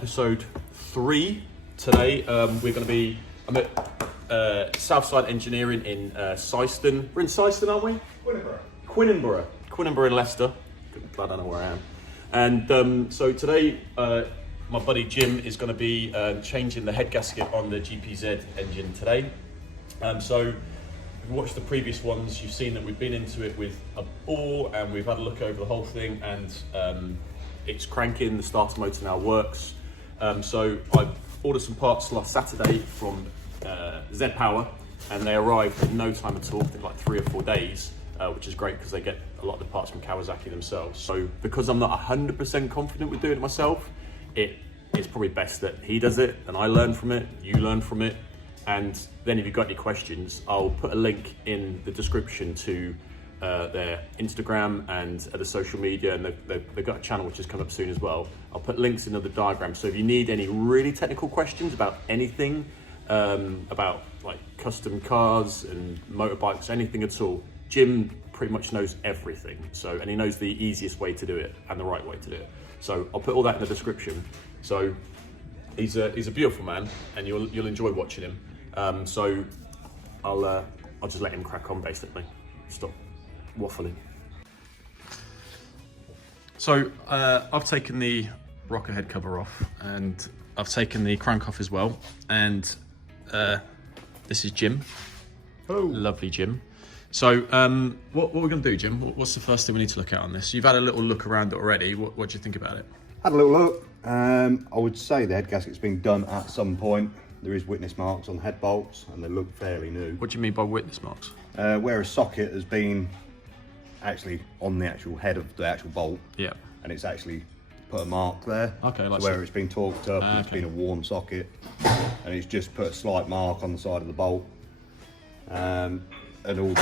episode 3 today. We're going to be, I'm at Southside Engineering in Syston. We're in Syston, aren't we? Quinnenborough in Leicester. I don't know where I am. And so today, my buddy Jim is going to be changing the head gasket on the GPZ engine today. So if you watched the previous ones, you've seen that we've been into it with a bore and we've had a look over the whole thing, and it's cranking, the starter motor now works. So I ordered some parts last Saturday from Z Power, and they arrived in no time at all, I think like 3 or 4 days, which is great because they get a lot of the parts from Kawasaki themselves. So because I'm not 100% confident with doing it myself, it's probably best that he does it and I learn from it, you learn from it. And then if you've got any questions, I'll put a link in the description to their Instagram and the social media, and they've got a channel which is coming up soon as well. I'll put links in the diagram, so if you need any really technical questions about anything, about like custom cars and motorbikes, anything at all, Jim pretty much knows everything. So, and he knows the easiest way to do it and the right way to do it. So I'll put all that in the description. So he's a beautiful man, and you'll enjoy watching him. So I'll just let him crack on, basically. Stop waffling. So I've taken the rocker head cover off, and I've taken the crank off as well. And this is Jim. Hello. Lovely Jim. So what we're going to do, Jim, what's the first thing we need to look at on this? You've had a little look around it already. What do you think about it? Had a little look. I would say the head gasket's been done at some point. There is witness marks on the head bolts, and they look fairly new. What do you mean by witness marks? Where a socket has been actually on the actual head of the actual bolt. Yeah. And it's actually put a mark there. Okay, like so where it's been torqued up, and it's been a worn socket, and it's just put a slight mark on the side of the bolt. And all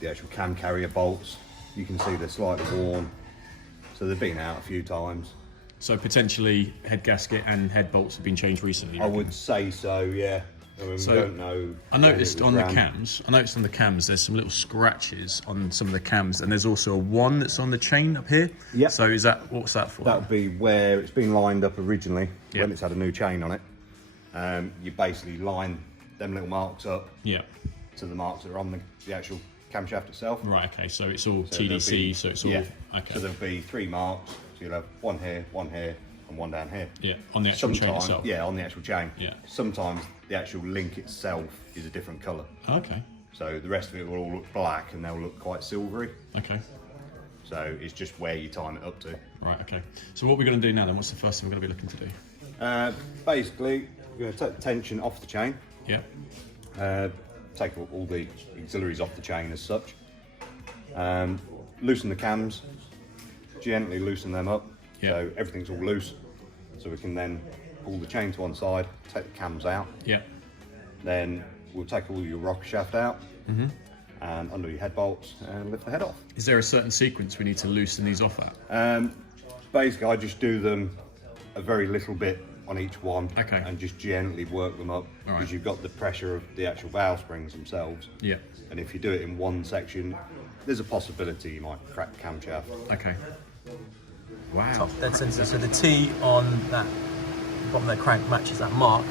the actual cam carrier bolts, you can see they're slightly worn, so they've been out a few times. So potentially head gasket and head bolts have been changed recently? I would say so, yeah. I mean, so we don't know. I noticed on the cams, there's some little scratches on some of the cams, and there's also a one that's on the chain up here. Yeah. So what's that for? That would be where it's been lined up originally, when it's had a new chain on it. You basically line them little marks up to the marks that are on the actual camshaft itself. Right, okay, so it's all TDC, so it's all... Okay. So there'll be 3 marks, so you'll have one here, and one down here. Yeah, on the actual chain itself. Yeah, on the actual chain. Yeah. Sometimes the actual link itself is a different colour. Okay. So the rest of it will all look black, and they'll look quite silvery. Okay. So it's just where you time it up to. Right, okay. So what we're going to do now then, what's the first thing we're going to be looking to do? Basically, we're going to take the tension off the chain. Yeah. Take all the auxiliaries off the chain as such. Loosen the cams, gently loosen them up, so everything's all loose. So we can then pull the chain to one side, take the cams out. Yeah. Then we'll take all your rocker shaft out and undo your head bolts and lift the head off. Is there a certain sequence we need to loosen these off at? Basically, I just do them a very little bit on each one, and just gently work them up, because you've got the pressure of the actual valve springs themselves. Yeah. And if you do it in one section, there's a possibility you might crack the camshaft. Okay. Wow. Top dead center. So the T on that bottom of the crank matches that mark.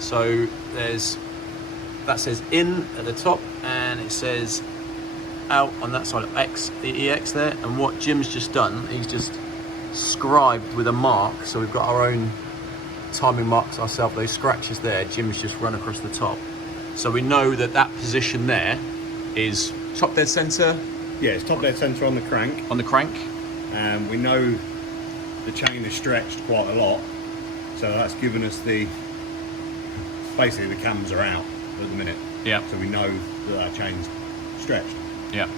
So that says in at the top, and it says out on that side of X, the EX there. And what Jim's just done, he's just scribed with a mark. So we've got our own timing marks ourselves, those scratches there, Jim's just run across the top. So we know that position there is top dead center. Yeah, it's top dead center on the crank. On the crank. And we know the chain is stretched quite a lot, so that's given us basically the cams are out at the minute. Yeah. So we know that our chain's stretched. Yeah.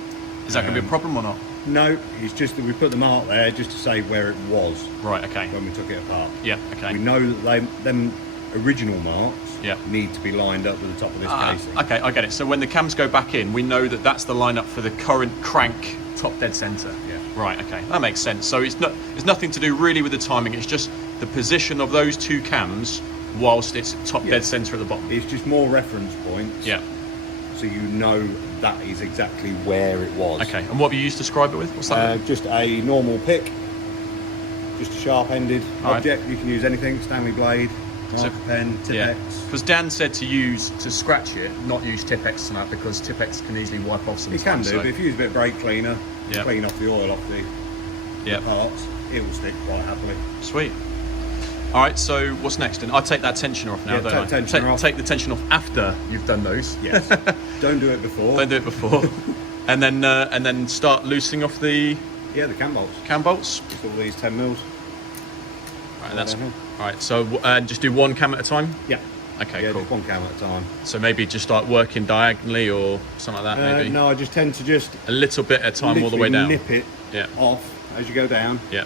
Is that going to be a problem or not? No, it's just that we put the mark there just to say where it was. Right, okay. When we took it apart. Yeah, okay. We know that them original marks need to be lined up with the top of this casing. Okay, I get it. So when the cams go back in, we know that that's the lineup for the current crank top dead center. Yeah. Right, okay. That makes sense. So it's nothing to do really with the timing, it's just the position of those 2 cams whilst it's top dead center at the bottom. It's just more reference points. Yeah. So you know that is exactly where it was. Okay, and what have you used to describe it with? What's that? Just a normal pick. just a sharp-ended object. You can use anything, Stanley blade, marker pen, Tip-X. Because Dan said to scratch it, not use Tip-X tonight, because Tip-X can easily wipe off sometimes. You can do, but if you use a bit of brake cleaner, clean off the oil off the parts, it will stick quite happily. Sweet. All right, so what's next? And I take that tensioner off now, don't I? Take the tension off after you've done those. Yes. Don't do it before. Don't do it before. and then start loosening off the cam bolts. Cam bolts. Just all these 10 mils. All right, all right. So just do one cam at a time. Yeah. Okay, cool. Just one cam at a time. So maybe just start working diagonally or something like that. Maybe. No, I just tend to just a little bit at a time all the way down. Nip it off as you go down. Yeah.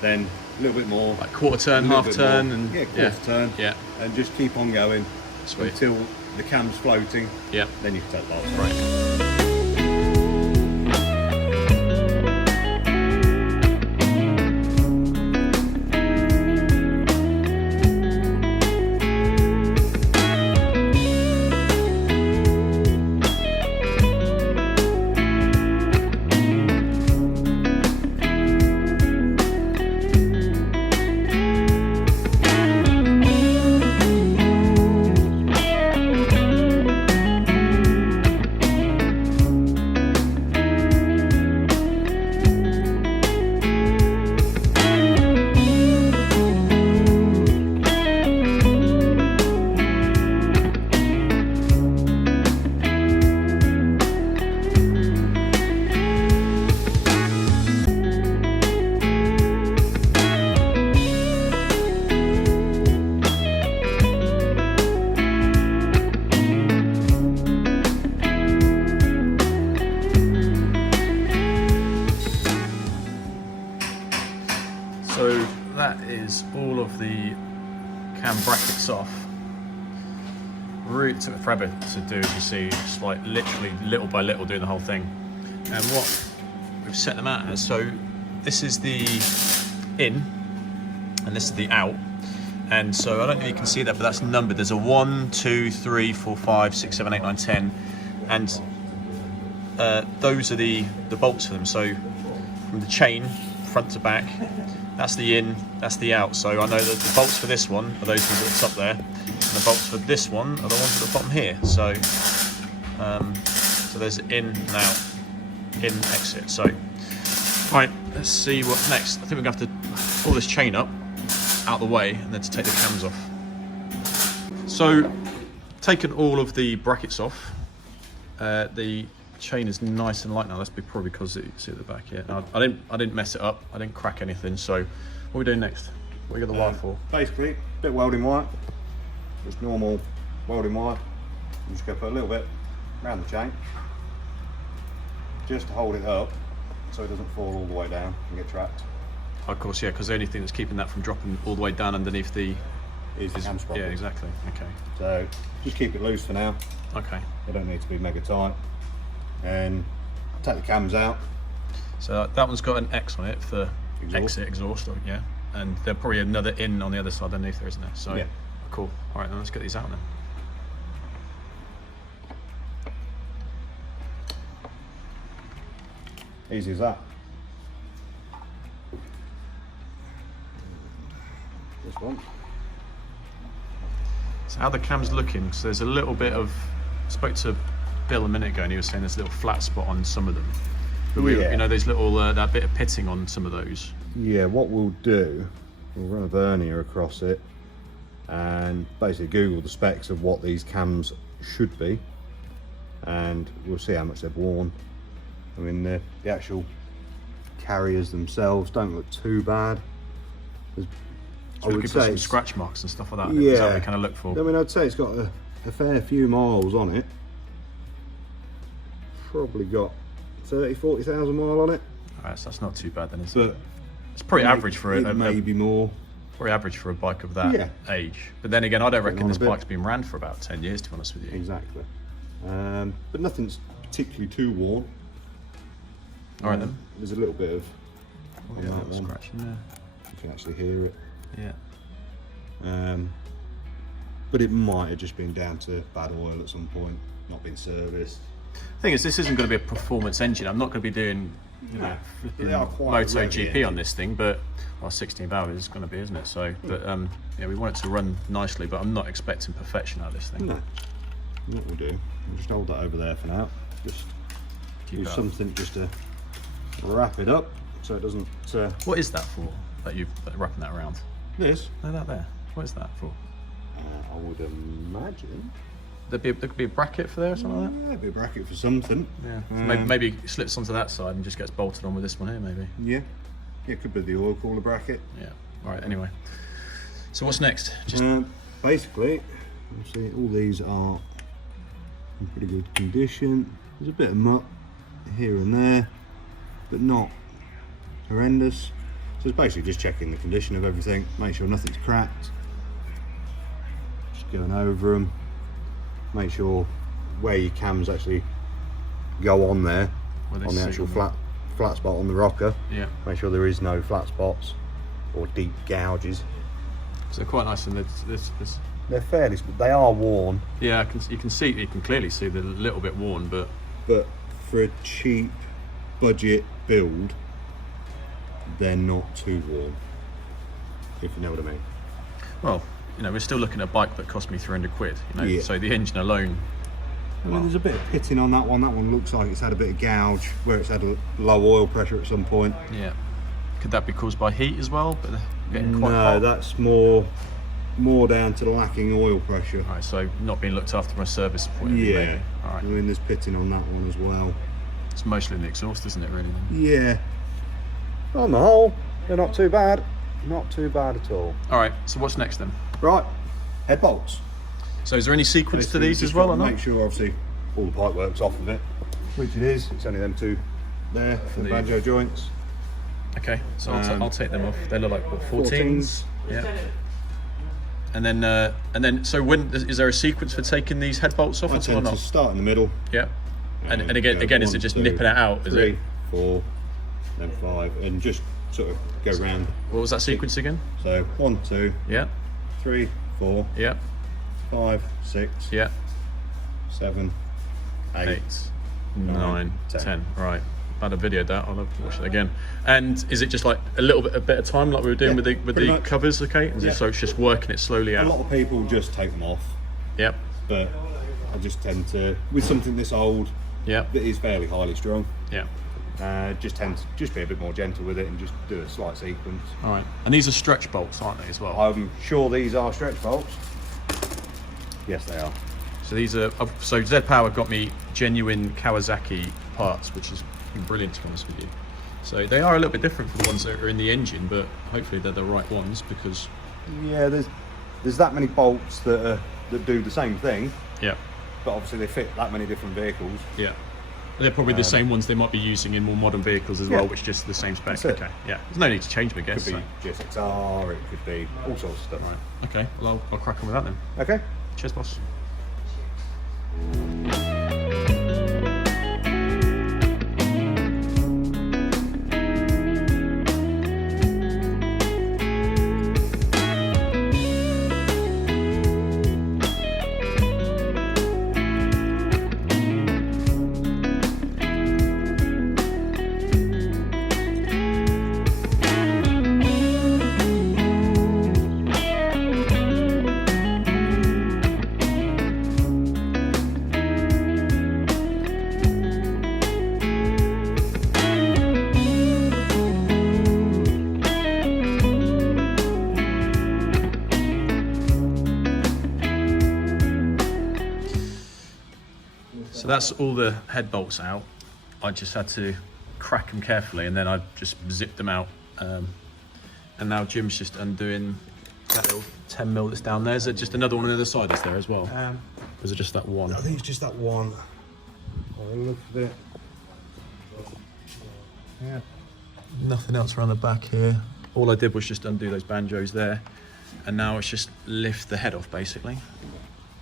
Then a little bit more. Like quarter turn, half turn, and quarter turn. Yeah. And just keep on going. Sweet. Until the cam's floating. Yeah. Then you can take the bolts. Right. So that is all of the cam brackets off. Really took it forever to do, as you see, just like literally little by little doing the whole thing. And what we've set them out as, so this is the in and this is the out. And so I don't know if you can see that, but that's numbered. There's a 1, 2, 3, 4, 5, 6, 7, 8, 9, 10. And those are the bolts for them. So from the chain, front to back, that's the in, that's the out. So I know that the bolts for this one are those ones at the top there, and the bolts for this one are the ones at the bottom here. So so there's in and out, in, exit. So right, let's see what's next. I think we're gonna have to pull this chain up out of the way and then to take the cams off. So taken all of the brackets off. The chain is nice and light now. That's probably because you see at the back here. Now, I didn't mess it up. I didn't crack anything. So what are we doing next? What you got the wire for? Basically, a bit of welding wire. Just normal welding wire. I'm just going to put a little bit around the chain, just to hold it up so it doesn't fall all the way down and get trapped. Of course, yeah, because the only thing that's keeping that from dropping all the way down underneath the cam sprocket. Yeah, exactly. Okay. So just keep it loose for now. Okay. They don't need to be mega tight. And take the cams out. So that one's got an X on it for exhaust. Exit exhaust, yeah. And there's probably another in on the other side underneath there, isn't there? So yeah. Cool. All right, then let's get these out then. Easy as that. This one. So how the cam's looking? So there's a little bit of, I spoke to Bill a minute ago and he was saying there's a little flat spot on some of them. But you know, there's little, that bit of pitting on some of those. Yeah, what we'll do, we'll run a vernier across it and basically Google the specs of what these cams should be, and we'll see how much they've worn. I mean, the actual carriers themselves don't look too bad. I would say some scratch marks and stuff like that. Yeah, is that what we kind of look for? I mean, I'd say it's got a fair few miles on it. Probably got 30,000-40,000 mile on it. Alright, so that's not too bad then, is it? It's pretty average for it. Maybe more. Pretty average for a bike of that age. But then again, I don't reckon this bike's been ran for about 10 years, to be honest with you. Exactly. But nothing's particularly too worn. Alright then. There's a little bit of scratch in there. You can actually hear it. Yeah. But it might have just been down to bad oil at some point, not been serviced. The thing is, this isn't going to be a performance engine. I'm not going to be doing you know, they are quite MotoGP on this thing, but 16 valve is going to be, isn't it? So, but yeah, we want it to run nicely, but I'm not expecting perfection out of this thing. No. What we'll do, we'll just hold that over there for now. Just use something just to wrap it up so it doesn't. What is that for? That you're wrapping that around? This? No, that there. What is that for? I would imagine. There could be a bracket for there or something like that? Yeah, it'd be a bracket for something. Yeah. So maybe it slips onto that side and just gets bolted on with this one here, maybe. Yeah. It could be the oil cooler bracket. Yeah. All right. Anyway. So what's next? Just basically, you see all these are in pretty good condition. There's a bit of muck here and there, but not horrendous. So it's basically just checking the condition of everything, make sure nothing's cracked. Just going over them. Make sure where your cams actually go on there, on the actual flat spot on the rocker. Yeah. Make sure there is no flat spots or deep gouges. So they're quite nice, and they're fairly. They are worn. Yeah, you can clearly see they're a little bit worn, but for a cheap budget build, they're not too worn. If you know what I mean. Well, you know, we're still looking at a bike that cost me 300 quid. You know, so the engine alone. I mean, there's a bit of pitting on that one. That one looks like it's had a bit of gouge where it's had a low oil pressure at some point. Yeah. Could that be caused by heat as well? But getting quite hot? That's more down to the lacking oil pressure. All right, so not being looked after from a service point of view. Yeah. Maybe. All right. I mean, there's pitting on that one as well. It's mostly in the exhaust, isn't it, really? Yeah. On the whole, they're not too bad. Not too bad at all. All right, so what's next then? Right, head bolts. So is there any sequence to these as well or not? Make sure obviously all the pipe work's off of it, which it is. It's only them two there for the banjo joints. Okay, so I'll take them off. They look like what, 14s? Yeah. And then, so when is there a sequence for taking these head bolts off at all or not? Start in the middle. Yeah. And again, is it just nipping it out? Is it 3, 4, then 5, and just sort of go round. What was that sequence again? So 1, 2, yeah, 3, 4, yeah, 5, 6, yeah, 7, 8, 9, 10. Right. Had a video that. I'll watch it again. And is it just like a bit of time, like we were doing with the covers? Okay. So it's just working it slowly out. A lot of people just take them off. Yep. But I just tend to, with something this old, that is fairly highly strung. Yeah. Just tend to just be a bit more gentle with it and just do a slight sequence. All right. And these are stretch bolts, aren't they, as well? I'm sure these are stretch bolts. Yes, they are. So these are. So Z Power got me genuine Kawasaki parts, which is brilliant, to be honest with you. So they are a little bit different from the ones that are in the engine, but hopefully they're the right ones because. Yeah, there's that many bolts that do the same thing. Yeah. But obviously they fit that many different vehicles. Yeah. They're probably the same ones they might be using in more modern vehicles as well, which is just the same spec. Okay, yeah. There's no need to change them, I guess. It could be GSXR, it could be all sorts of stuff. Right. Okay, well, I'll crack on with that then. Okay. Cheers, boss. So that's all the head bolts out. I just had to crack them carefully and then I just zipped them out. And now Jim's just undoing that little 10mm that's down there. Is it just another one on the other side that's there as well? Or is it just that one? I think it's just that one. I'll look at it. Yeah. Nothing else around the back here. All I did was just undo those banjos there. And now it's just lift the head off basically.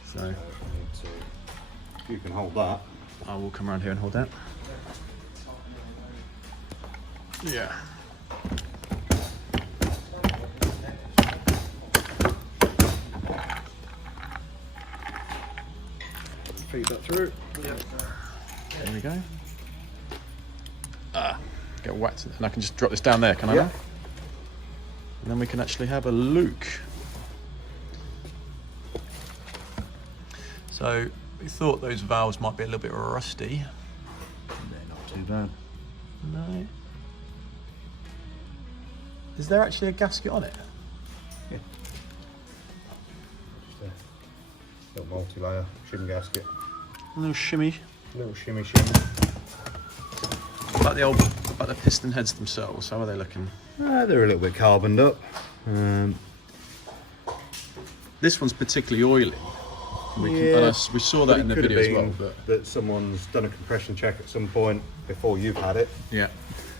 So. You can hold that. I will come around here and hold that. Yeah. Feed that through. Yep. There we go. get whacked, and I can just drop this down there, can I? Yeah. Now? And then we can actually have a look. So we thought those valves might be a little bit rusty. They're not too bad. No. Is there actually a gasket on it? Yeah. Just a little multi-layer shim gasket. A little shimmy. Little shimmy. Like the piston heads themselves, how are they looking? They're a little bit carboned up. This one's particularly oily. We saw that in the video as well. But that someone's done a compression check at some point before you've had it. Yeah.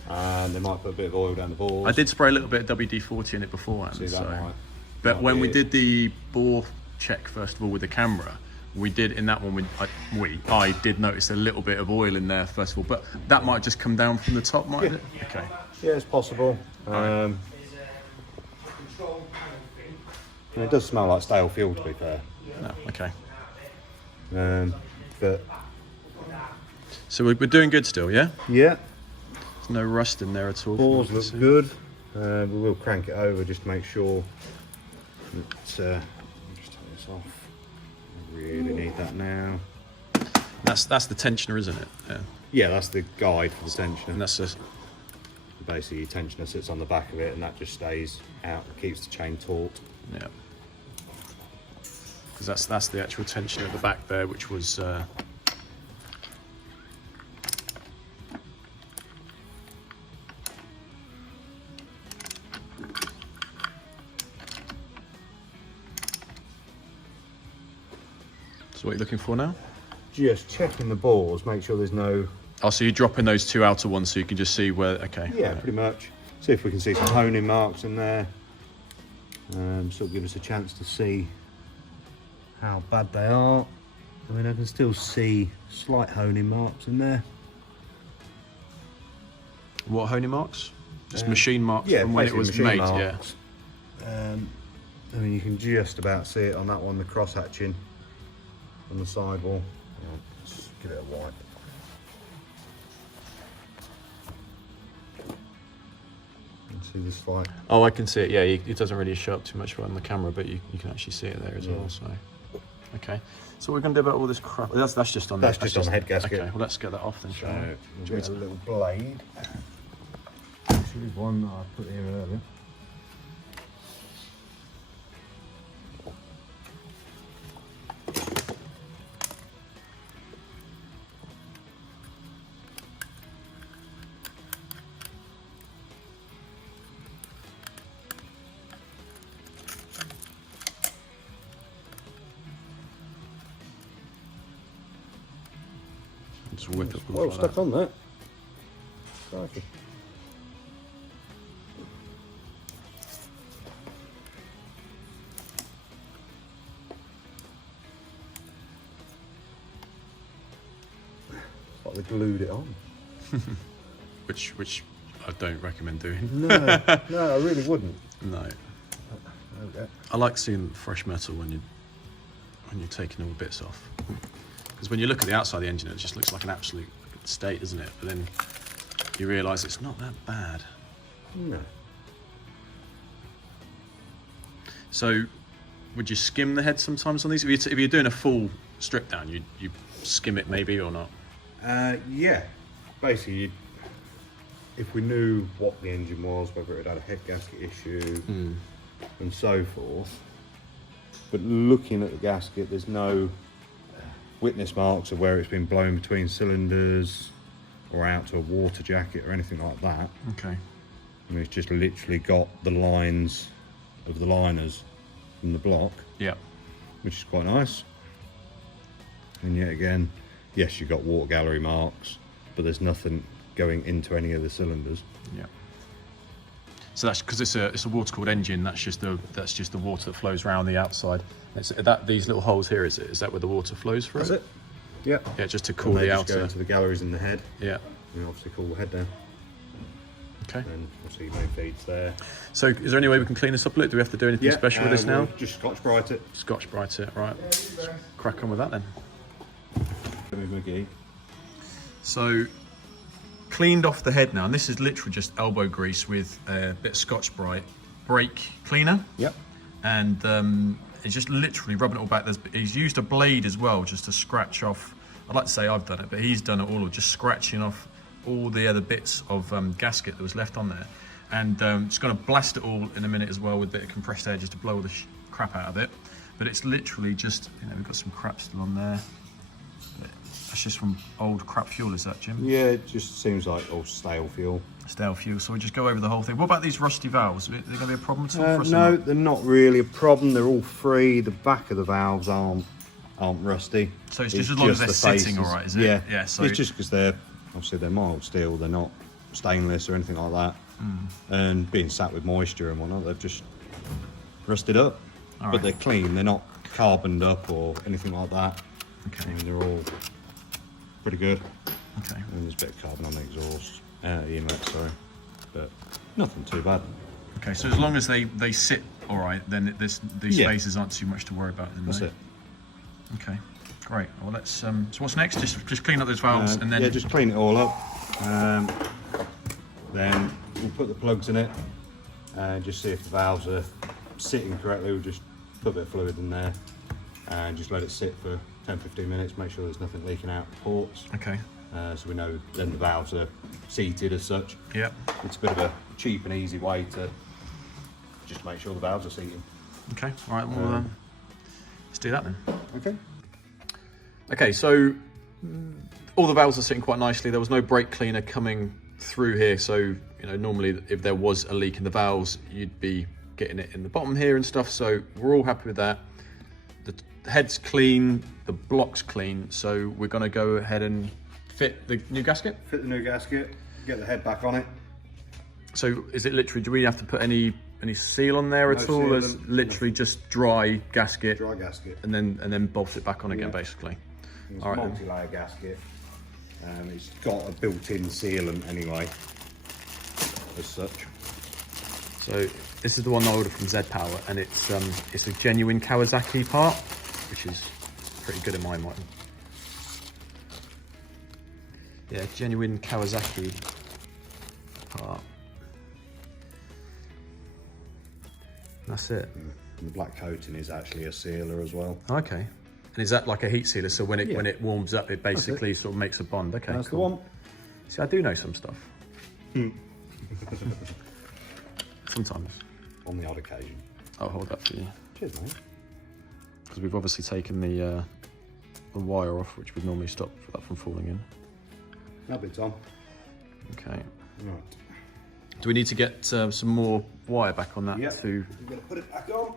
And they might put a bit of oil down the balls. I did spray a little bit of WD-40 in it beforehand. See, that so. might But when we be did the bore check, first of all, with the camera, we did, in that one, I did notice a little bit of oil in there, first of all. But that might just come down from the top, might it? Okay. Yeah, it's possible. And it does smell like stale fuel, to be fair. No, okay. But So we're doing good still, yeah? yeah, There's no rust in there at all. balls look good. We will crank it over just to make sure that, just take this off. I really need that now. That's the tensioner, isn't it? Yeah. Yeah, that's the guide for the tensioner. And that's just, Basically, your tensioner sits on the back of it, and that just stays out and keeps the chain taut. yeah. Because that's the actual tensioner at the back there, which was. So what are you looking for now? Just checking the balls, make sure there's no. Oh, so you're dropping those two outer ones so you can just see where. Okay. Yeah, pretty much. See if we can see some honing marks in there. So it'll give us a chance to see how bad they are. I mean, I can still see slight honing marks in there. What honing marks? Just machine marks Yeah, from when it was machine made. marks. I mean, you can just about see it on that one, the cross hatching on the sidewall. Let's give it a wipe. See the slight. Oh, I can see it. Yeah, it doesn't really show up too much on the camera, but you can actually see it there as well. So, okay. So what we're going to do about all this crap? That's just on. That's just on the head gasket. Okay. Well, let's get that off then. Shall we? We'll get a little blade. Actually, one that I put here earlier. Just whip it. Well, stuck on that. Crikey. It's like they glued it on. Which I don't recommend doing. No, no, I really wouldn't. No. Okay. I like seeing fresh metal when you're taking all the bits off. Because when you look at the outside of the engine, it just looks like an absolute state, doesn't it? But then you realise it's not that bad. No. So, would you skim the head sometimes on these? If you're doing a full strip down, you skim it maybe or not? Yeah. Basically, if we knew what the engine was, whether it had a head gasket issue, and so forth, but looking at the gasket, there's no witness marks of where it's been blown between cylinders or out to a water jacket or anything like that. Okay. I mean, it's just literally got the lines of the liners from the block. Yeah. Which is quite nice. And yet again, yes, you've got water gallery marks, but there's nothing going into any of the cylinders. Yeah. So that's because it's a water-cooled engine. That's just the water that flows around the outside. These little holes here, is that where the water flows through? That's it. Yeah. Yeah, just to cool and they the just outer. go into the galleries in the head. Yeah. And obviously cool the head down. Okay. And obviously main feeds there. So is there any way we can clean this up a little? Do we have to do anything special with this now? We'll just Scotch-Brite it. Scotch-Brite it, right. Let's crack on with that then. McGee. So cleaned off the head now, and this is literally just elbow grease with a bit of Scotch-Brite brake cleaner. Yep. And it's just literally rubbing it all back. He's used a blade as well just to scratch off. I'd like to say I've done it, but he's done it all of just scratching off all the other bits of gasket that was left on there. And just going to blast it all in a minute as well with a bit of compressed air just to blow all the crap out of it. But it's literally just, you know, we've got some crap still on there. That's just from old crap fuel, is that, Jim? Yeah, it just seems like old stale fuel. Stale fuel, so we just go over the whole thing. What about these rusty valves? Are they going to be a problem at all for us? No, they're not really a problem. They're all free. The back of the valves aren't rusty. So it's just as long as they're sitting all right, is it? Yeah, yeah. So it's just because they're mild steel. They're not stainless or anything like that. And being sat with moisture and whatnot, they've just rusted up. But they're clean. They're not carboned up or anything like that. Okay. And they're all pretty good. Okay. And there's a bit of carbon on the exhaust, the inlet, sorry, but nothing too bad. Okay, so as long as they sit all right, then these spaces aren't too much to worry about. That's it. Okay, great. Well, let's. So what's next? Just clean up those valves and then. Yeah, just clean it all up. Then we'll put the plugs in it and just see if the valves are sitting correctly. We'll just put a bit of fluid in there and just let it sit for 10-15 minutes. Make sure there's nothing leaking out the ports. Okay. So we know then the valves are seated as such. Yeah. It's a bit of a cheap and easy way to just make sure the valves are seated. Okay. All right. Well, let's do that then. Okay. Okay. So all the valves are sitting quite nicely. There was no brake cleaner coming through here, so you know normally if there was a leak in the valves, you'd be getting it in the bottom here and stuff. So we're all happy with that. The head's clean, the block's clean. So we're going to go ahead and fit the new gasket. Fit the new gasket. Get the head back on it. So is it literally? Do we have to put any seal on there at all? It's literally just dry gasket. Dry gasket. And then bolt it back on again, basically. It's a multi-layer gasket. It's got a built-in sealant anyway, as such. So this is the one I ordered from Z Power, and it's a genuine Kawasaki part, which is pretty good in my mind. Yeah, genuine Kawasaki part. That's it. And the black coating is actually a sealer as well. Okay. And is that like a heat sealer? So when it warms up, it basically sort of makes a bond. Okay, that's cool. The one. See, I do know some stuff. Sometimes. On the odd occasion. I'll hold that for you. Cheers, mate. Because we've obviously taken the wire off, which would normally stop that from falling in. No big Tom. Okay. Right. Do we need to get some more wire back on that too? We're going to put it back on.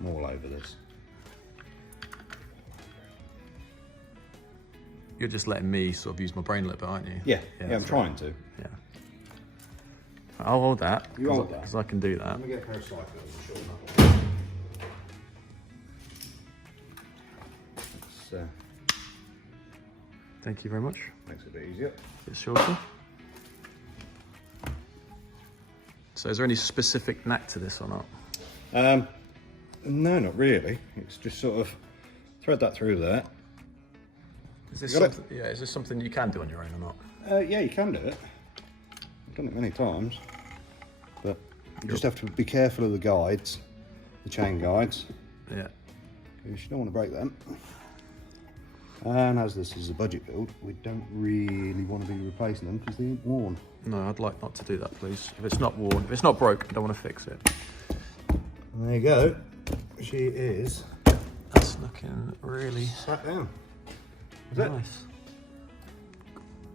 I'm all over this. You're just letting me sort of use my brain a little bit, aren't you? Yeah, I'm trying to. Yeah. I'll hold that. You hold that? Because I can do that. Let me get a pair of cycles and shorten that one. Thank you very much. Makes it a bit easier. A bit shorter. So is there any specific knack to this or not? No, not really. It's just sort of thread that through there. Is this something, is this something you can do on your own or not? Yeah, you can do it. I've done it many times. But you just have to be careful of the guides, the chain guides. Yeah. Because you don't want to break them. And as this is a budget build, we don't really want to be replacing them because they ain't worn. No, I'd like not to do that, please. If it's not worn, if it's not broke, I don't want to fix it. And there you go. She is. That's looking really Sat down. nice.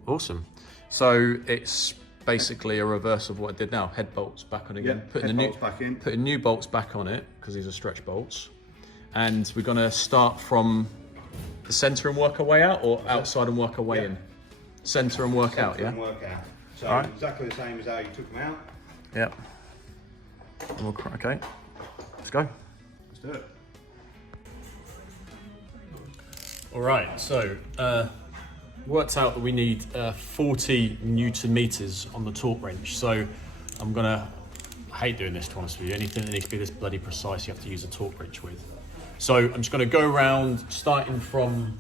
Awesome. So it's basically a reverse of what I did now. Head bolts back on again. Yeah, putting bolts back in. Putting new bolts back on it because these are stretch bolts. And we're going to start from the centre and work our way out, or outside and work our way in? Centre and work out, yeah? And work out. So exactly the same as how you took them out. Yep. Okay, let's go. Let's do it. All right, so worked out that we need 40 Newton meters on the torque wrench. So I hate doing this, to be honest with you. Anything that needs to be this bloody precise, you have to use a torque wrench with. So I'm just gonna go around, starting from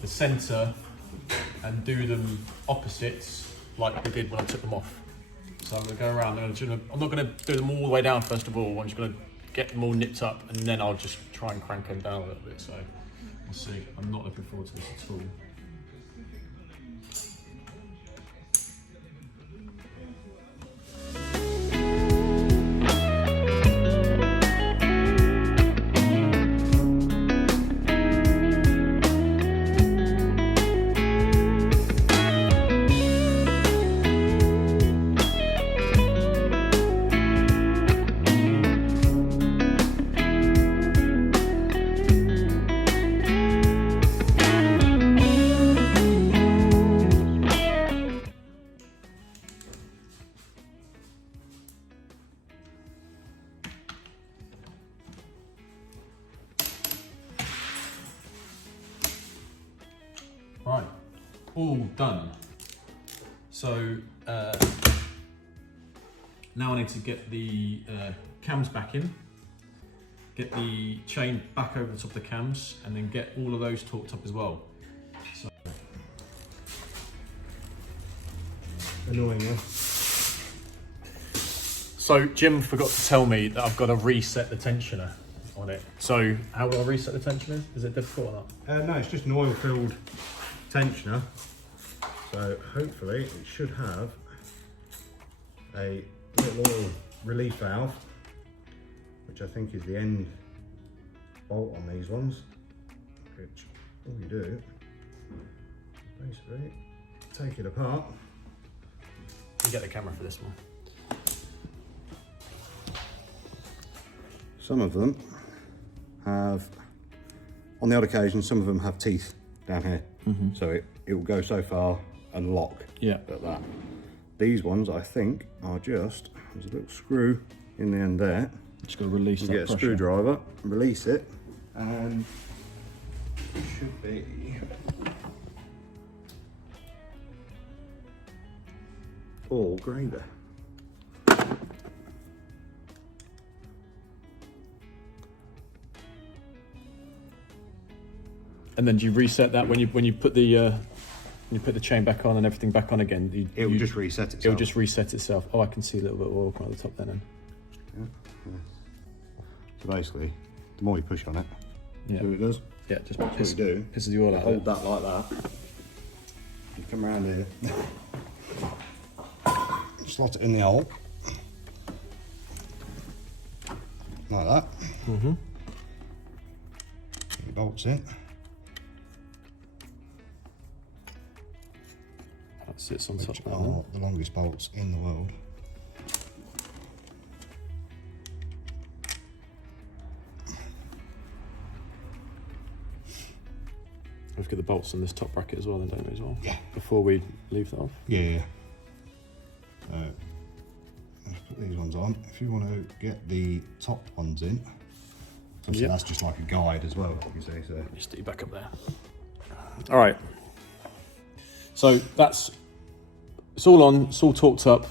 the center and do them opposites like we did when I took them off. So I'm going to go around, I'm not going to do them all the way down first of all, I'm just going to get them all nipped up and then I'll just try and crank them down a little bit. So we'll see. I'm not looking forward to this at all. Right, all done. So now I need to get the cams back in, get the chain back over the top of the cams, and then get all of those torqued up as well. So. Annoying, yeah. So Jim forgot to tell me that I've got to reset the tensioner on it. So how will I reset the tensioner? Is it difficult or not? No, it's just an oil-filled tensioner. So hopefully it should have a little oil relief valve, which I think is the end bolt on these ones, which all you do, basically take it apart. You get the camera for this one. Some of them have, on the odd occasion, some of them have teeth down here. So it will go so far and lock at that. These ones, I think, are just, there's a little screw in the end there. Just got to release that pressure. Get a screwdriver, release it, and it should be all gravy. And then do you reset that when you put the chain back on and everything back on again? It will just reset itself. It will just reset itself. Oh, I can see a little bit of oil coming at the top then. Yeah. So basically, the more you push on it, see what it does? Yeah, just pisses the oil out. Hold that like that. You come around here, slot it in the hole, like that. Get your bolts in. That sits on top Which now. are the longest bolts in the world. We've got the bolts on this top bracket as well, then, don't we, as well? Yeah. Before we leave that off. Yeah. So let's put these ones on. If you want to get the top ones in, obviously that's just like a guide as well, you see. So just stick you back up there. All right. So it's all on. It's all torqued up.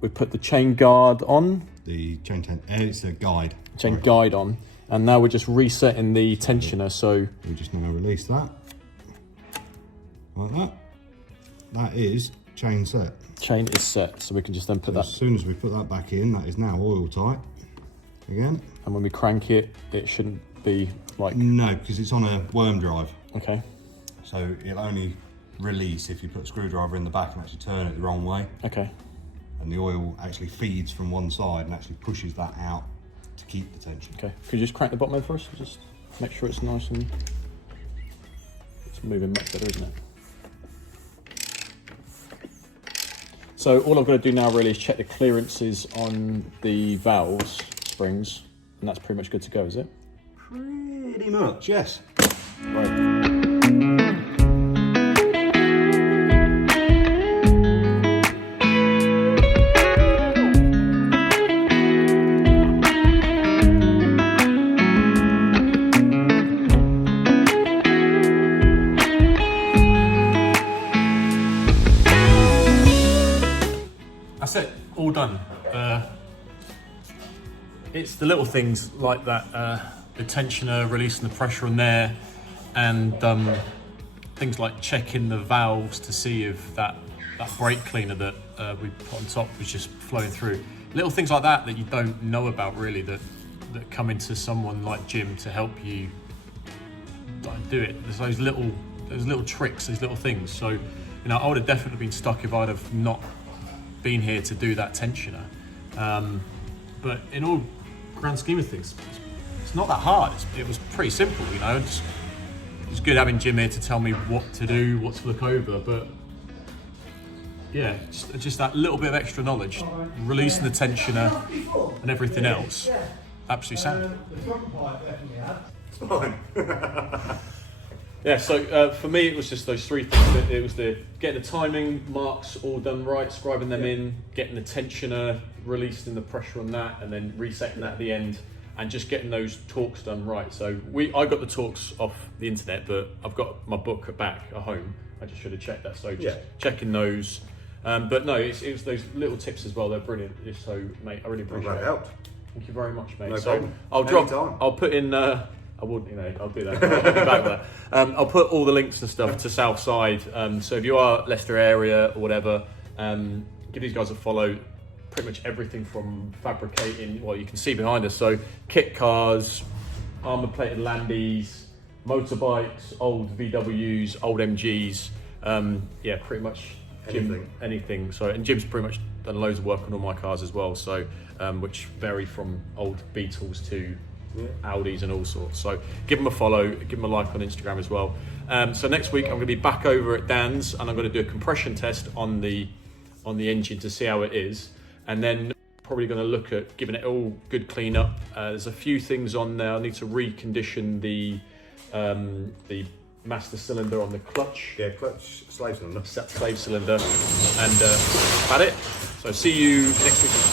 We put the chain guard on. The chain it's a guide. Chain guide on, and now we're just resetting the tensioner. So we just now release that like that. That is chain set. Chain is set, so we can just then put that. As soon as we put that back in, that is now oil tight again. And when we crank it, it shouldn't be like. No, because it's on a worm drive. Okay. So it'll only release if you put a screwdriver in the back and actually turn it the wrong way. Okay. And the oil actually feeds from one side and actually pushes that out to keep the tension. Okay. Could you just crank the bottom end for us? Just make sure it's nice and it's moving much better, isn't it? So all I've got to do now really is check the clearances on the valves, springs, and that's pretty much good to go, is it? Pretty much, yes. Right. That's it, all done. It's the little things like that, the tensioner, releasing the pressure on there, and things like checking the valves to see if that brake cleaner that we put on top was just flowing through. Little things like that you don't know about really, that come into someone like Jim to help you do it. There's those little tricks, those little things. So, you know, I would have definitely been stuck if I'd have not been here to do that tensioner. But in all grand scheme of things, it's not that hard. It was pretty simple, you know. It's good having Jim here to tell me what to do, what to look over, but yeah, just that little bit of extra knowledge, releasing the tensioner and everything else, absolutely sound. Yeah, so for me it was just those three things. It was getting the timing marks all done right, scribing them in, getting the tensioner, releasing the pressure on that, and then resetting that at the end, and just getting those torques done right. So I got the torques off the internet, but I've got my book back at home. I just should have checked that. So just checking those. But no, it was those little tips as well. They're brilliant. So, mate, I really appreciate it. Helped. Thank you very much, mate. No so problem. I'll put in. I would, you know, I'll do that. I'll be back with that. I'll put all the links and stuff to Southside. So if you are Leicester area or whatever, give these guys a follow. Pretty much everything from fabricating. Well, you can see behind us. So kit cars, armour plated Landies, motorbikes, old VWs, old MGs. Yeah, pretty much. Anything. So, and Jim's pretty much done loads of work on all my cars as well. So, which vary from old Beetles to Audis and all sorts. So, give them a follow, give them a like on Instagram as well. So next week I'm going to be back over at Dan's, and I'm going to do a compression test on the engine to see how it is, and then probably going to look at giving it all good clean up. There's a few things on there. I need to recondition the master cylinder on the clutch. Yeah, clutch slave cylinder. Slave cylinder, and that's about it. So see you next week.